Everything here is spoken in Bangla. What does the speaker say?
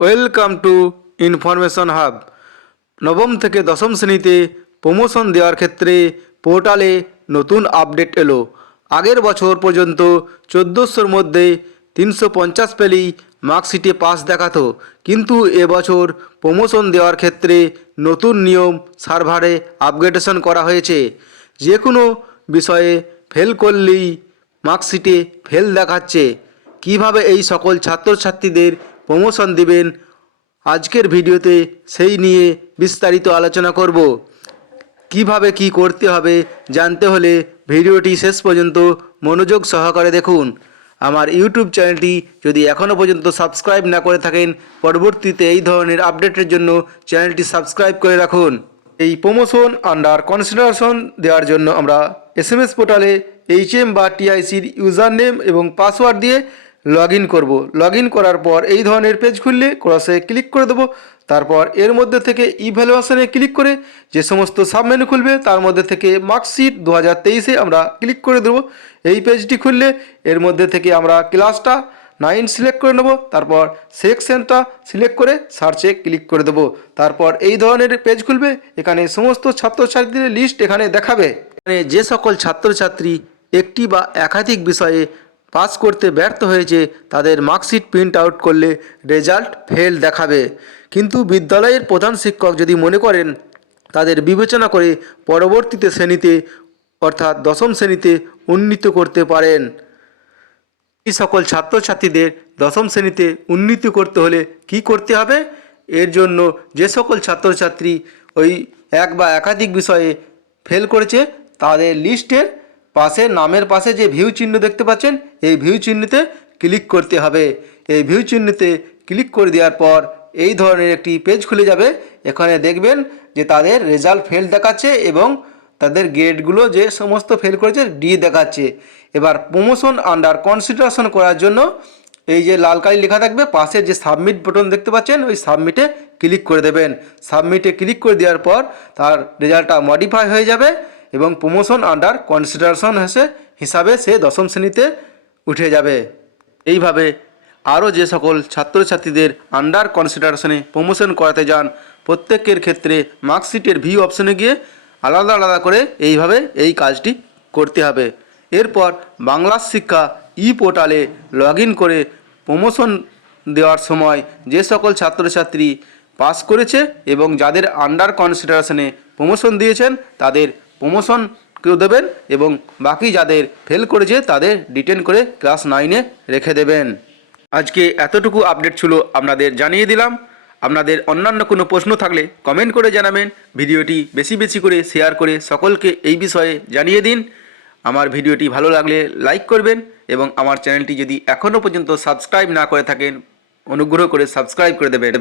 Welcome to information hub. নবম থেকে দশম শ্রেণীতে প্রমোশন দেওয়ার ক্ষেত্রে পোর্টালে নতুন আপডেট এলো। আগের বছর পর্যন্ত 1400-র মধ্যে 350 পেলেই মার্কশিটে পাস দেখাতো, কিন্তু এবছর প্রমোশন দেওয়ার ক্ষেত্রে নতুন নিয়ম সার্ভারে আপগ্রেডেশন করা হয়েছে। যে কোনো বিষয়ে ফেল করলেই মার্কশিটে ফেল দেখাচ্ছে। কিভাবে এই সকল ছাত্রছাত্রীদের প্রমোশন দিবেন আজকের ভিডিওতে সেই নিয়ে বিস্তারিত আলোচনা করব। কিভাবে কি করতে হবে জানতে হলে ভিডিওটি শেষ পর্যন্ত মনোযোগ সহকারে দেখুন। আমার ইউটিউব চ্যানেলটি যদি এখনও পর্যন্ত সাবস্ক্রাইব না করে থাকেন, পরবর্তীতে এই ধরনের আপডেটের জন্য চ্যানেলটি সাবস্ক্রাইব করে রাখুন। এই প্রমোশন আন্ডার কনসিডারেশন দেওয়ার জন্য আমরা SMS পোর্টালে HM বা TICর ইউজার নেম এবং পাসওয়ার্ড দিয়ে লগ ইন করবো। লগ ইন করার পর এই ধরনের পেজ খুললে ক্রসে ক্লিক করে দেবো। তারপর এর মধ্যে থেকে ইভ্যালুয়েশনে ক্লিক করে যে সমস্ত সাবমেনু খুলবে তার মধ্যে থেকে মার্কশিট 2023-এ আমরা ক্লিক করে দেবো। এই পেজটি খুললে এর মধ্যে থেকে আমরা ক্লাসটা 9 সিলেক্ট করে নেব। তারপর সেকশনটা সিলেক্ট করে সার্চে ক্লিক করে দেবো। তারপর এই ধরনের পেজ খুলবে। এখানে সমস্ত ছাত্রছাত্রীদের লিস্ট এখানে দেখাবে। এখানে যে সকল ছাত্রছাত্রী একটি বা একাধিক বিষয়ে পাস করতে ব্যর্থ হয়েছে তাদের মার্কশিট প্রিন্ট আউট করলে রেজাল্ট ফেল দেখাবে। কিন্তু বিদ্যালয়ের প্রধান শিক্ষক যদি মনে করেন তাদের বিবেচনা করে পরবর্তীতে শ্রেণীতে অর্থাৎ দশম শ্রেণীতে উন্নীত করতে পারেন। এই সকল ছাত্রছাত্রীদের দশম শ্রেণীতে উন্নীত করতে হলে কি করতে হবে? এর জন্য যে সকল ছাত্রছাত্রী ওই এক বা একাধিক বিষয়ে ফেল করেছে তাদের লিস্টের পাশে নামের পাশে যে ভিউ চিহ্ন দেখতে পাচ্ছেন এই ভিউ চিহ্নতে ক্লিক করতে হবে। এই ভিউ চিহ্নতে ক্লিক করে দেওয়ার পর এই ধরনের একটি পেজ খুলে যাবে। এখানে দেখবেন যে তাদের রেজাল্ট ফেল দেখাচ্ছে এবং তাদের গ্রেডগুলো যে সমস্ত ফেল করেছে ডি দেখাচ্ছে। এবার প্রমোশন আন্ডার কনসিডারেশন করার জন্য এই যে লাল কালি লেখা থাকবে পাশে যে সাবমিট বাটন দেখতে পাচ্ছেন ওই সাবমিটে ক্লিক করে দেবেন। সাবমিটে ক্লিক করে দেওয়ার পর তার রেজাল্টটা মডিফাই হয়ে যাবে এবং প্রমোশন আন্ডার কনসিডারেশন হিসাবে সে দশম শ্রেণীতে উঠে যাবে। এইভাবে আরও যে সকল ছাত্রছাত্রীদের আন্ডার কনসিডারেশনে প্রমোশন করাতে যান প্রত্যেকের ক্ষেত্রে মার্কশিটের ভিউ অপশনে গিয়ে আলাদা আলাদা করে এইভাবে এই কাজটি করতে হবে। এরপর বাংলা শিক্ষা পোর্টালে লগ ইন করে প্রমোশন দেওয়ার সময় যে সকল ছাত্রছাত্রী পাস করেছে এবং যাদের আন্ডার কনসিডারেশনে প্রমোশন দিয়েছেন তাদের প্রমোশনকেও দেবেন এবং বাকি যাদের ফেল করেছে তাদের ডিটেন করে ক্লাস 9-এ রেখে দেবেন। আজকে এতটুকু আপডেট ছিল আপনাদের জানিয়ে দিলাম। আপনাদের অন্যান্য কোনো প্রশ্ন থাকলে কমেন্ট করে জানাবেন। ভিডিওটি বেশি বেশি করে শেয়ার করে সকলকে এই বিষয়ে জানিয়ে দিন। আমার ভিডিওটি ভালো লাগলে লাইক করবেন এবং আমার চ্যানেলটি যদি এখনও পর্যন্ত সাবস্ক্রাইব না করে থাকেন অনুগ্রহ করে সাবস্ক্রাইব করে দেবেন।